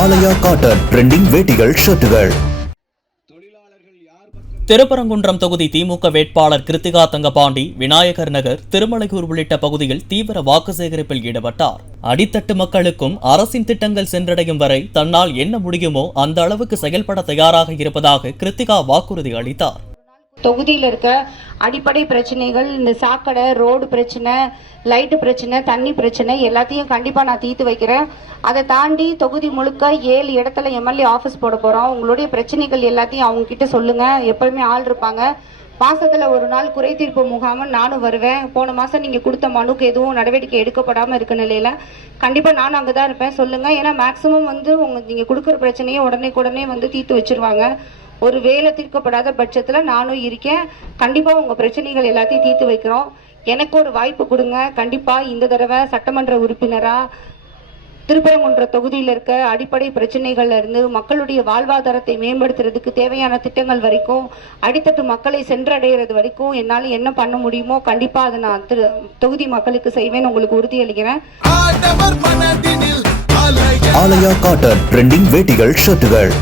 ஆலயா cotton trending வேட்டிகள் ஷர்ட்டுகள். Thiruparankundram தொகுதி திமுக வேட்பாளர் கிருத்திகா தங்கபாண்டி விநாயகர் நகர், திருமலையூர் உள்ளிட்ட பகுதியில் தீவிர வாக்கு சேகரிப்பில் ஈடுபட்டார். அடித்தட்டு மக்களுக்கும் அரசின் திட்டங்கள் சென்றடையும் வரை தன்னால் என்ன முடியுமோ அந்த அளவுக்கு செயல்பட தயாராக இருப்பதாக கிருத்திகா வாக்குறுதி அளித்தார். தொகுதியில் இருக்க அடிப்படை பிரச்சனைகள், இந்த சாக்கடை, ரோடு பிரச்சனை, லைட்டு பிரச்சனை, தண்ணி பிரச்சனை எல்லாத்தையும் கண்டிப்பாக நான் தீர்த்து வைக்கிறேன். அதை தாண்டி தொகுதி முழுக்க 7 இடத்துல எம்எல்ஏ ஆஃபீஸ் போட போகிறோம். உங்களுடைய பிரச்சனைகள் எல்லாத்தையும் அவங்க கிட்ட சொல்லுங்க. எப்பவுமே ஆள் இருப்பாங்க. மாசத்துல ஒரு நாள் குறை தீர்ப்பு முகாம் நானும் வருவேன். போன மாசம் நீங்க கொடுத்த மனுக்கு எதுவும் நடவடிக்கை எடுக்கப்படாம இருக்க நிலையில கண்டிப்பா நானும் அங்கதான் இருப்பேன். சொல்லுங்க. ஏன்னா மேக்சிமம் நீங்க கொடுக்குற பிரச்சனையை உடனே தீர்த்து வச்சிருவாங்க. ஒரு வேலை தீர்க்கப்படாத பட்சத்துல நானும் இருக்கேன். கண்டிப்பா உங்க பிரச்சனைகள் எல்லாத்தையும் தீர்த்து வைக்கிறோம். எனக்கு ஒரு வாய்ப்பு கொடுங்க. கண்டிப்பா இந்த தடவை சட்டமன்ற உறுப்பினரா திருப்பரங்குன்ற தொகுதியில் இருக்க அடிப்படை பிரச்சனைகள்ல இருந்து மக்களுடைய வாழ்வாதாரத்தை மேம்படுத்துறதுக்கு தேவையான திட்டங்கள் வரைக்கும், அடித்தட்டு மக்களை சென்றடைகிறது வரைக்கும் என்னால என்ன பண்ண முடியுமோ கண்டிப்பா அதை நான் தொகுதி மக்களுக்கு செய்வேன். உங்களுக்கு உறுதியளிக்கிறேன். ஆலயா காட்டன் ட்ரெண்டிங் வேட்டிகள் ஷர்ட்டுகள்.